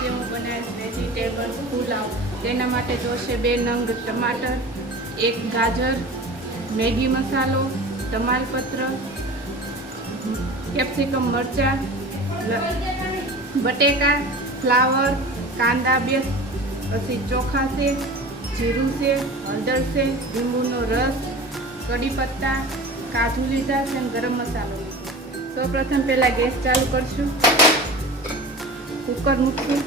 આજે હું બનાવીશ વેજીટેબલ પુલાવ. તેના માટે જોશે બે નંગ ટમાટર, એક ગાજર, મેગી મસાલો, તમાલપત્ર, કેપ્સિકમ મરચાં બટેકા, ફ્લાવર, કાંદા બે પછી ચોખા છે જીરું છે હળદર છે લીંબુનો રસ કડી પત્તા, કાજુ લીધા છે અને ગરમ મસાલો. સૌ પ્રથમ પહેલાં ગેસ ચાલુ કરશું. કુકર મૂકશું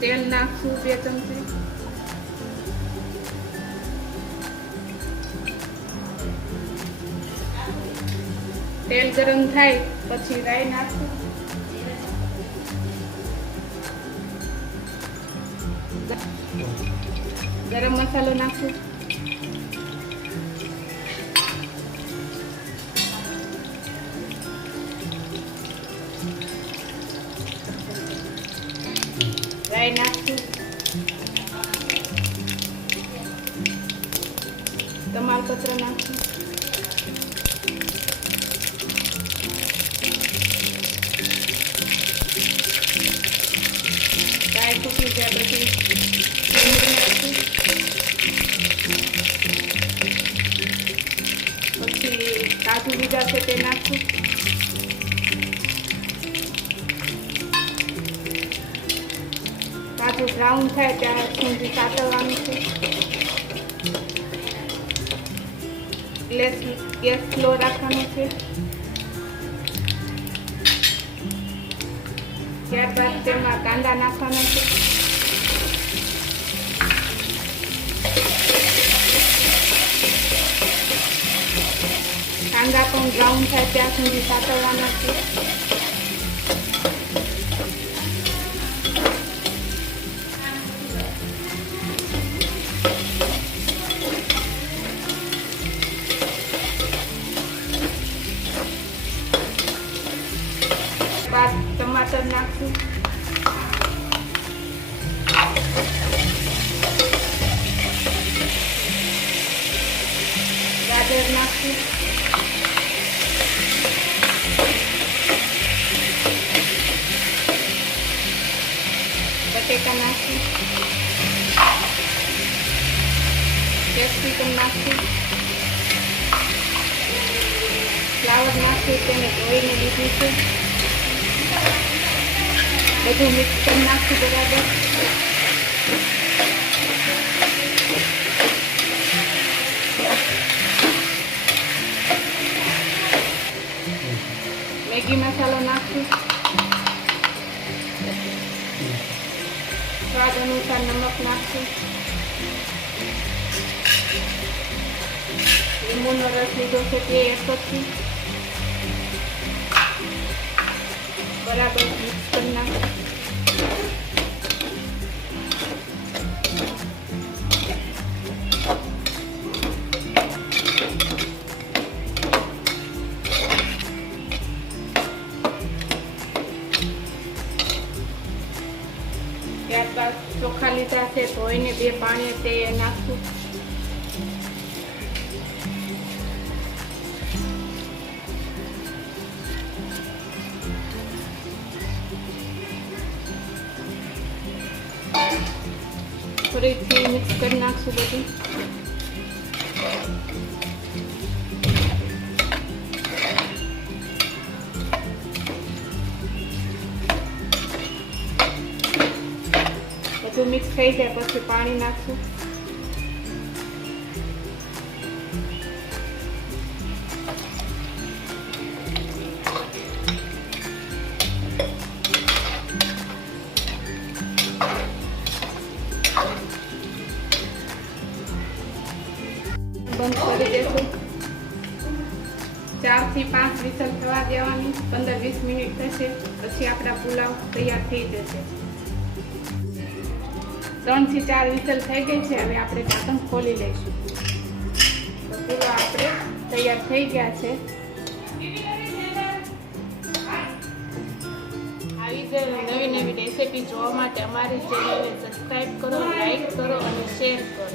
તેલ નાખશું બે ચમચી. તેલ ગરમ થાય પછી રાઈ નાખશું. ગરમ મસાલો નાખશું. રાઈ નાખશું. તમાલપત્ર નાખશું. રાઈ ફૂટી જાય પછી પછી કાજુ લીધા છે તે નાખશું. કાજુ બ્રાઉન થાય ત્યાં સુધી સાતવવાનું છે. ગેસ ગેસ સ્લો રાખવાનો છે. ત્યારબાદ તેમાં કાંદા નાખવાના છે. કાંદા પણ બ્રાઉન થાય ત્યાં સુધી સાતવવાના છે. બાદ ટમાટર નાખશું. ગાજર નાખશું. બટેકા નાખશું. કેપ્સિકમ નાખશું ફ્લાવર નાખશું તેને ધોઈને લીધું છે બધું મિક્સ કરી નાખશું બરાબર મેગી મસાલો નાખશું સ્વાદ અનુસાર નમક નાખશું લીંબુનો રસ લીધો છે તે એક કરશું બરાબર મિક્સ કરી નાખશું ત્યારબાદ ચોખા લીધા છે ધોઈને બે પાણી તે નાખશું ફરીથી મિક્સ કરી નાખશું બધું. બધું મિક્સ થઈ જાય પછી પાણી નાખશું. બંધ કરી દેશું ચારથી પાંચ વિસલ થવા દેવાની, પંદર વીસ મિનિટ થશે, પછી આપણા પુલાવ તૈયાર થઈ જશે. ત્રણથી ચાર વિસલ થઈ ગઈ છે, હવે આપણે ઢાંકણ ખોલી લઈશું. તો પુલાવ આપણે તૈયાર થઈ ગયા છે. આવી જ નવી નવી રેસીપી જોવા માટે અમારી ચેનલને સબસ્ક્રાઈબ કરો લાઈક કરો અને શેર કરો.